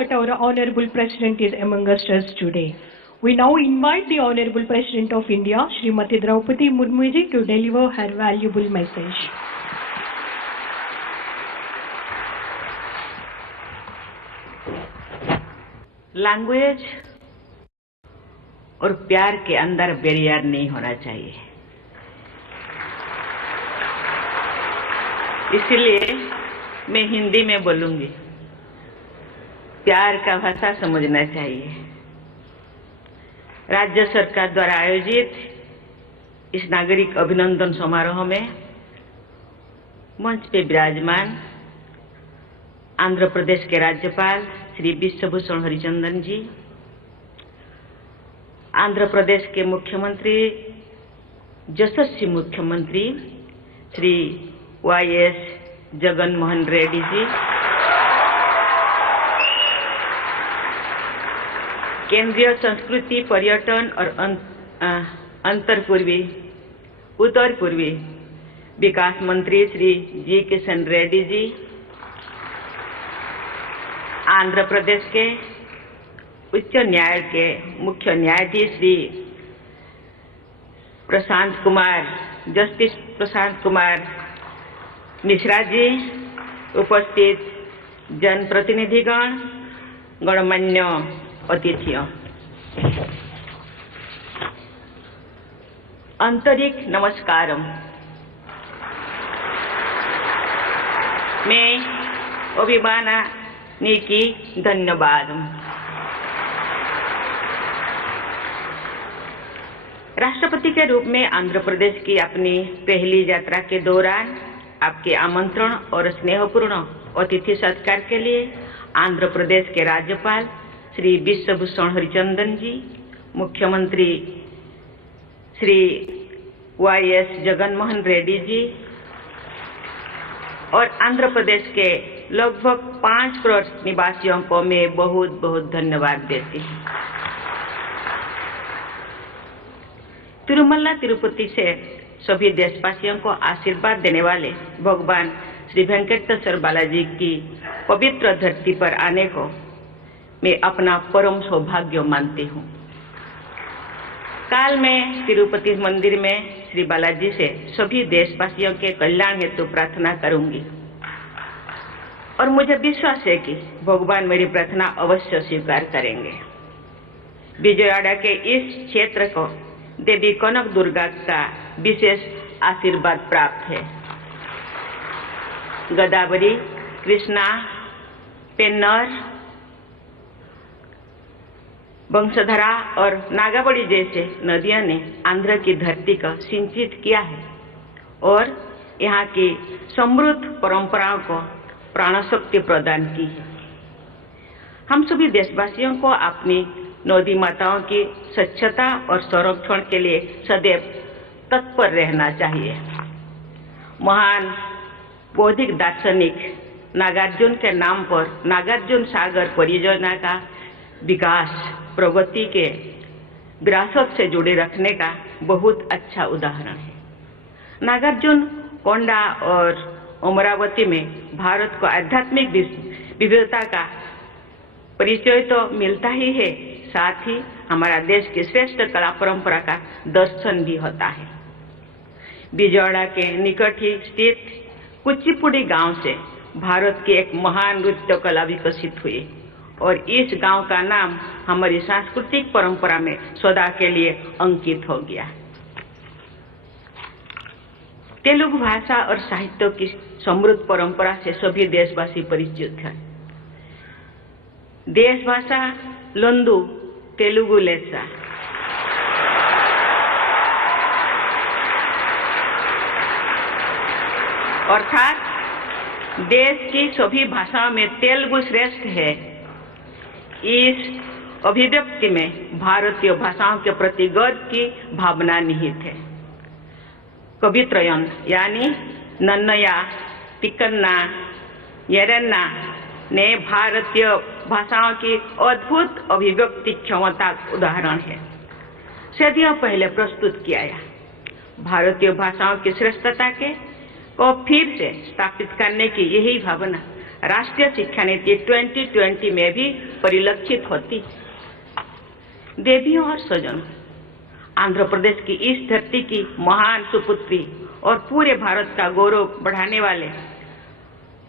that our Honorable President is among us today. We now invite the Honorable President of India, Srimati Draupadi Murmu ji, to deliver her valuable message. Language और प्यार के अंदर barrier नहीं होना चाहिए, इसलिए मैं हिंदी में बोलूंगी। प्यार का भाषा समझना चाहिए। राज्य सरकार द्वारा आयोजित इस नागरिक अभिनंदन समारोह में मंच पे विराजमान आंध्र प्रदेश के राज्यपाल श्री विश्वभूषण हरिचंदन जी, आंध्र प्रदेश के मुख्यमंत्री यशस्वी मुख्यमंत्री श्री वाईएस जगन मोहन रेड्डी जी, केंद्रीय संस्कृति पर्यटन और उत्तर पूर्वी विकास मंत्री श्री जी किशन रेड्डी जी, आंध्र प्रदेश के उच्च न्यायालय के मुख्य न्यायाधीश श्री जस्टिस प्रशांत कुमार मिश्रा जी, उपस्थित जनप्रतिनिधिगण, गणमान्य अतिथियों, आंतरिक नमस्कारम। मैं अभिमानानिकी धन्यवाद। राष्ट्रपति के रूप में आंध्र प्रदेश की अपनी पहली यात्रा के दौरान आपके आमंत्रण और स्नेहपूर्ण अतिथि सत्कार के लिए आंध्र प्रदेश के राज्यपाल श्री विश्वभूषण हरिचंदन जी, मुख्यमंत्री श्री वाईएस जगन मोहन रेड्डी जी और आंध्र प्रदेश के लगभग 5 करोड़ निवासियों को मैं बहुत बहुत धन्यवाद देती हूँ। तिरुमला तिरुपति से सभी देशवासियों को आशीर्वाद देने वाले भगवान श्री वेंकटेश्वर बालाजी की पवित्र धरती पर आने को मैं अपना परम सौभाग्य मानती हूँ। काल मैं तिरुपति मंदिर में श्री बालाजी से सभी देशवासियों के कल्याण हेतु प्रार्थना करूंगी और मुझे विश्वास है कि भगवान मेरी प्रार्थना अवश्य स्वीकार करेंगे। विजयवाड़ा के इस क्षेत्र को देवी कनक दुर्गा का विशेष आशीर्वाद प्राप्त है। गोदावरी, कृष्णा, पेन्नर, वंशधरा और नागावली जैसे नदियों ने आंध्र की धरती को सिंचित किया है और यहाँ की समृद्ध परंपराओं को प्राण शक्ति प्रदान की है। हम सभी देशवासियों को अपनी नदी माताओं की स्वच्छता और संरक्षण के लिए सदैव तत्पर रहना चाहिए। महान बौद्धिक दार्शनिक नागार्जुन के नाम पर नागार्जुन सागर परियोजना का विकास प्रगति के विरासत से जुड़े रखने का बहुत अच्छा उदाहरण है। नागार्जुन कोंडा और अमरावती में भारत को आध्यात्मिक विविधता का परिचय तो मिलता ही है, साथ ही हमारा देश की श्रेष्ठ कला परंपरा का दर्शन भी होता है। विजयवाड़ा के निकट ही स्थित कुचिपुड़ी गांव से भारत की एक महान नृत्य कला विकसित हुई और इस गांव का नाम हमारी सांस्कृतिक परंपरा में सदा के लिए अंकित हो गया। तेलुगु भाषा और साहित्य की समृद्ध परंपरा से सभी देशवासी परिचित हैं। देश भाषा लंदु तेलुगु लेसा। अर्थात देश की सभी भाषाओं में तेलुगु श्रेष्ठ है। इस अभिव्यक्ति में भारतीय भाषाओं के प्रति गर्व की भावना निहित है। कवित्रयन यानी नन्नया, तिकन्ना, येरन्ना ने भारतीय भाषाओं की अद्भुत अभिव्यक्ति क्षमता उदाहरण है। सदियों पहले प्रस्तुत किया गया भारतीय भाषाओं की श्रेष्ठता को फिर से स्थापित करने की यही भावना राष्ट्रीय शिक्षा नीति 2020 में भी परिलक्षित होती। देवियों और स्वजनों, आंध्र प्रदेश की इस धरती की महान सुपुत्री और पूरे भारत का गौरव बढ़ाने वाले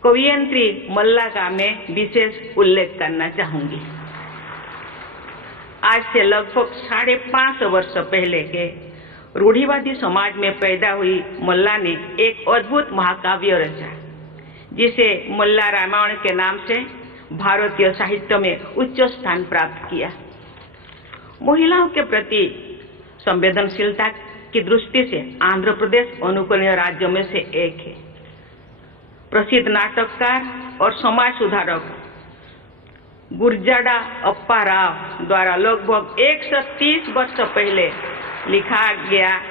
कवयित्री मल्ला का मैं विशेष उल्लेख करना चाहूंगी। आज से लगभग 550 वर्ष पहले के रूढ़िवादी समाज में पैदा हुई मल्ला ने एक अद्भुत महाकाव्य रचा, जिसे मल्ला रामायण के नाम से भारतीय साहित्य में उच्च स्थान प्राप्त किया। महिलाओं के प्रति संवेदनशीलता की दृष्टि से आंध्र प्रदेश अनुकरणीय राज्यों में से एक है। प्रसिद्ध नाटककार और समाज सुधारक गुरजाड़ा अप्पा राव द्वारा लगभग 130 वर्ष पहले लिखा गया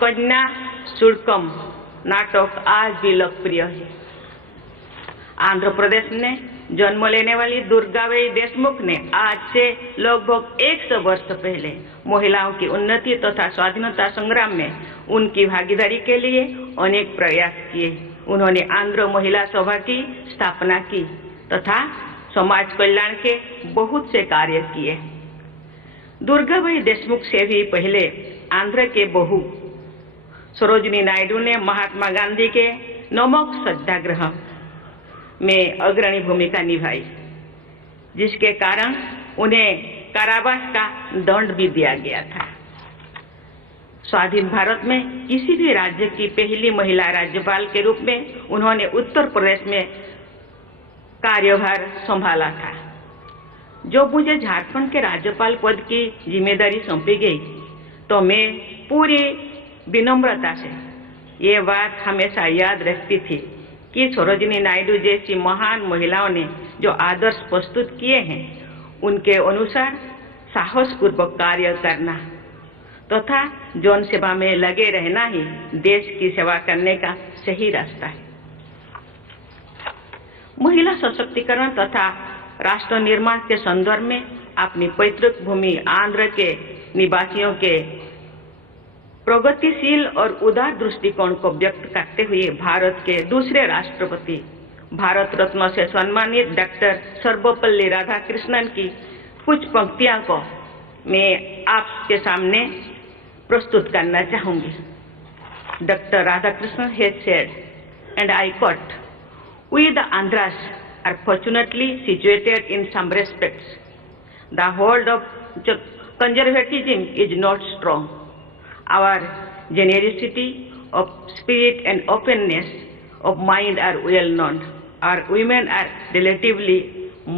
कन्या शुल्कम नाटक आज भी लोकप्रिय है। आंध्र प्रदेश ने जन्म लेने वाली दुर्गाबाई देशमुख ने आज से लगभग 100 वर्ष पहले महिलाओं की उन्नति तथा स्वाधीनता संग्राम में उनकी भागीदारी के लिए अनेक प्रयास किए। उन्होंने आंध्र महिला सभा की स्थापना की तथा समाज कल्याण के बहुत से कार्य किए। दुर्गाबाई देशमुख से भी पहले आंध्र के बहू सरोजिनी नायडू ने महात्मा गांधी के नमक सत्याग्रह में अग्रणी भूमिका निभाई, जिसके कारण उन्हें कारावास का दंड भी दिया गया था। स्वाधीन भारत में किसी भी राज्य की पहली महिला राज्यपाल के रूप में उन्होंने उत्तर प्रदेश में कार्यभार संभाला था। जो मुझे झारखंड के राज्यपाल पद की जिम्मेदारी सौंपी गई, तो मैं पूरी विनम्रता से ये बात हमेशा याद रखती थी कि सरोजिनी नायडू जैसी महान महिलाओं ने जो आदर्श प्रस्तुत किए हैं, उनके अनुसार साहसपूर्वक कार्य करना तथा जन सेवा में लगे रहना ही देश की सेवा करने का सही रास्ता है। महिला सशक्तिकरण तथा राष्ट्र निर्माण के संदर्भ में अपनी पैतृक भूमि आंध्र के निवासियों के प्रगतिशील और उदार दृष्टिकोण को व्यक्त करते हुए भारत के दूसरे राष्ट्रपति भारत रत्न से सम्मानित डॉक्टर सर्वपल्ली राधाकृष्णन की कुछ पंक्तियां को मैं आपके सामने प्रस्तुत करना चाहूंगी। Doctor Radhakrishnan has said, and I quote, "We the Andhras are fortunately situated in some respects. The hold of conservatism is not strong. Our generosity of spirit and openness of mind are well known. Our women are relatively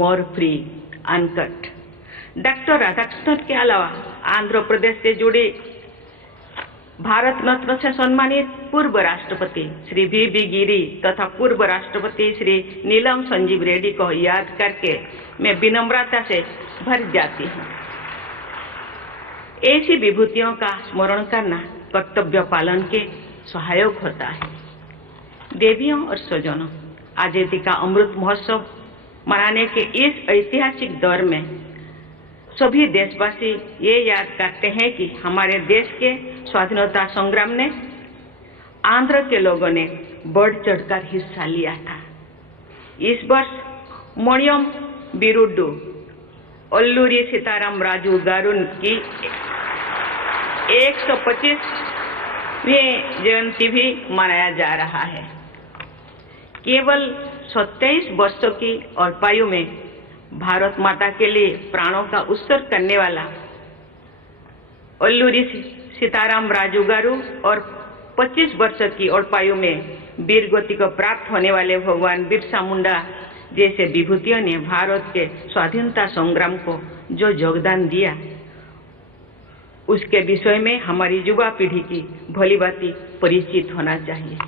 more free." Uncut. Doctor Radhakrishnan के अलावा आंध्र प्रदेश से जुड़े भारत रत्न से सम्मानित पूर्व राष्ट्रपति Shri we गिरी तथा पूर्व राष्ट्रपति श्री नीलम संजीव रेड्डी को याद करके मैं विनम्रता से भर जाती हूँ। ऐसी विभूतियों का स्मरण करना कर्तव्य पालन के सहायक होता है। देवियों और स्वजनों, आजादी का अमृत महोत्सव मनाने के इस ऐतिहासिक दौर में सभी देशवासी ये याद करते हैं कि हमारे देश के स्वाधीनता संग्राम ने आंध्र के लोगों ने बढ़ चढ़कर हिस्सा लिया था। इस वर्ष मणियम बिरुड्डू अल्लूरी सीताराम राजू गारू की 125वीं जयंती भी मनाया जा रहा है। केवल 27 वर्षों की अल्पायु में भारत माता के लिए प्राणों का उत्सर्ग करने वाला अल्लूरी सीताराम राजू गारू और 25 वर्ष की अल्पायु में वीर गति को प्राप्त होने वाले भगवान बिरसा मुंडा जैसे विभूतियों ने भारत के स्वाधीनता संग्राम को जो योगदान दिया, उसके विषय में हमारी युवा पीढ़ी की भलीभांति परिचित होना चाहिए।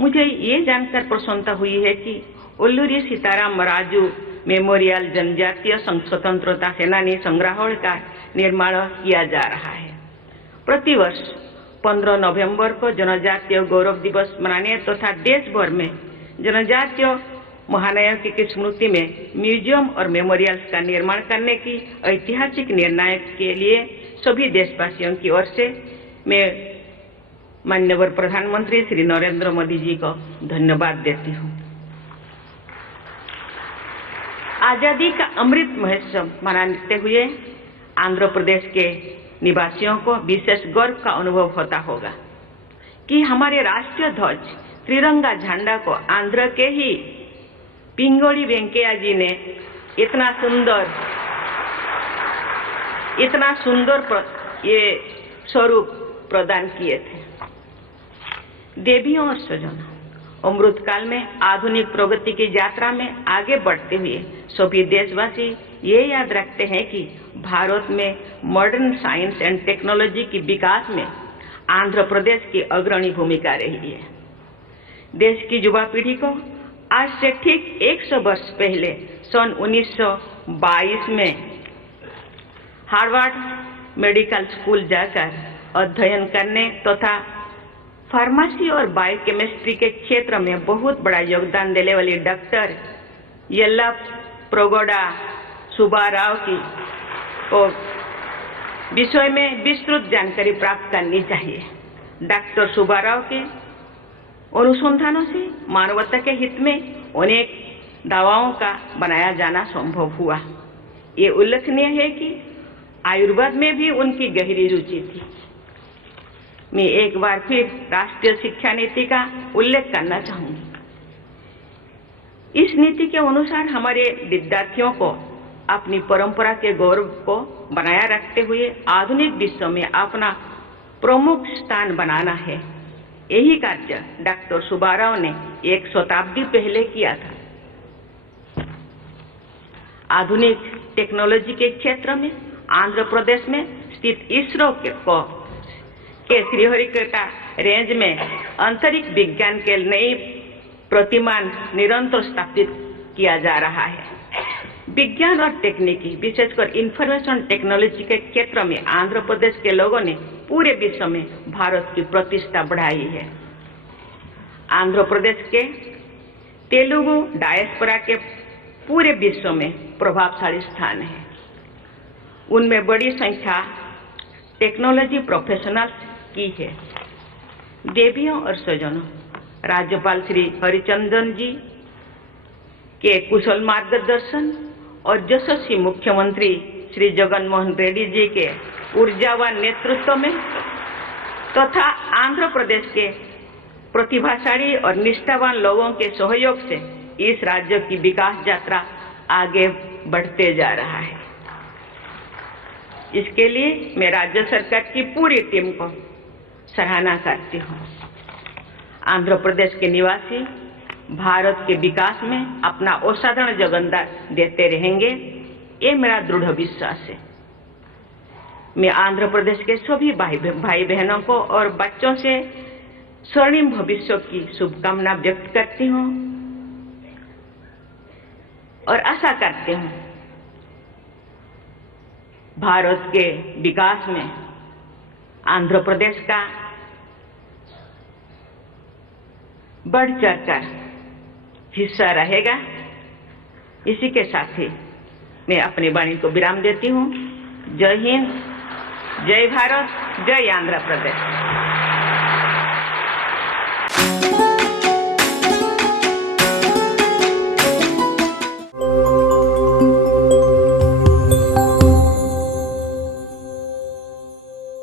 मुझे ये जानकर प्रसन्नता हुई है कि अल्लूरी सीताराम राजू मेमोरियल जनजातीय स्वतंत्रता सेनानी संग्रहालय का निर्माण किया जा रहा है। प्रतिवर्ष 15 नवंबर को जनजातीय गौरव दिवस मनाने तथा देश भर में जनजातीय महानायकों की स्मृति में म्यूजियम और मेमोरियल्स का निर्माण करने की ऐतिहासिक निर्णय के लिए सभी देशवासियों की ओर से मैं माननीय प्रधानमंत्री श्री नरेंद्र मोदी जी को धन्यवाद देती हूँ। आजादी का अमृत महोत्सव मनाते हुए आंध्र प्रदेश के निवासियों को विशेष गर्व का अनुभव होता होगा कि हमारे राष्ट्रीय ध्वज त्रिरंगा झंडा को आंध्र के ही पिंगोली वेंकैया जी ने इतना सुंदर ये स्वरूप प्रदान किए थे। देवियों और स्वजनों, अमृत काल में आधुनिक प्रगति की यात्रा में आगे बढ़ते हुए सभी देशवासी ये याद रखते हैं कि भारत में मॉडर्न साइंस एंड टेक्नोलॉजी की विकास में आंध्र प्रदेश की अग्रणी भूमिका रही है। देश की युवा पीढ़ी को आज से ठीक 100 वर्ष पहले सन 1922 में हार्वर्ड मेडिकल स्कूल जाकर अध्ययन करने तथा फार्मेसी और बायोकेमिस्ट्री के क्षेत्र में बहुत बड़ा योगदान देने वाली डॉक्टर येल्लाप्रगोडा सुब्बाराव की को विषय में विस्तृत जानकारी प्राप्त करनी चाहिए। डॉक्टर सुब्बाराव के अनुसंधानों से मानवता के हित में अनेक दवाओं का बनाया जाना संभव हुआ। ये उल्लेखनीय है कि आयुर्वेद में भी उनकी गहरी रुचि थी। मैं एक बार फिर राष्ट्रीय शिक्षा नीति का उल्लेख करना चाहूंगी। इस नीति के अनुसार हमारे विद्यार्थियों को अपनी परंपरा के गौरव को बनाए रखते हुए आधुनिक विश्व में अपना प्रमुख स्थान बनाना है। यही कार्य डॉक्टर सुब्बाराव ने 1 शताब्दी पहले किया था। आधुनिक टेक्नोलॉजी के क्षेत्र में आंध्र प्रदेश में स्थित इसरो के श्रीहरिकोटा रेंज में अंतरिक्ष विज्ञान के नई प्रतिमान निरंतर स्थापित किया जा रहा है। विज्ञान और तकनीकी विशेषकर इंफॉर्मेशन टेक्नोलॉजी के क्षेत्र में आंध्र प्रदेश के लोगों ने पूरे विश्व में भारत की प्रतिष्ठा बढ़ाई है। आंध्र प्रदेश के तेलुगु डायस्पोरा के पूरे विश्व में प्रभावशाली स्थान है। उनमें बड़ी संख्या टेक्नोलॉजी प्रोफेशनल्स की है। देवियों और स्वजनों, राज्यपाल श्री हरिचंदन जी के कुशल मार्गदर्शन और यशस्वी मुख्यमंत्री श्री जगन मोहन रेड्डी जी के ऊर्जावान नेतृत्व में तथा आंध्र प्रदेश के प्रतिभाशाली और निष्ठावान लोगों के सहयोग से इस राज्य की विकास यात्रा आगे बढ़ते जा रहा है। इसके लिए मैं राज्य सरकार की पूरी टीम को सराहना करती हूँ। आंध्र प्रदेश के निवासी भारत के विकास में अपना असाधारण योगदान देते रहेंगे, ये मेरा दृढ़ विश्वास है। मैं आंध्र प्रदेश के सभी भाई बहनों को और बच्चों से स्वर्णिम भविष्य की शुभकामना व्यक्त करती हूँ और आशा करती हूँ भारत के विकास में आंध्र प्रदेश का बढ़ चढ़कर हिस्सा रहेगा। इसी के साथ ही मैं अपनी वाणी को विराम देती हूँ। जय हिंद, जय भारत, जय आंध्र प्रदेश।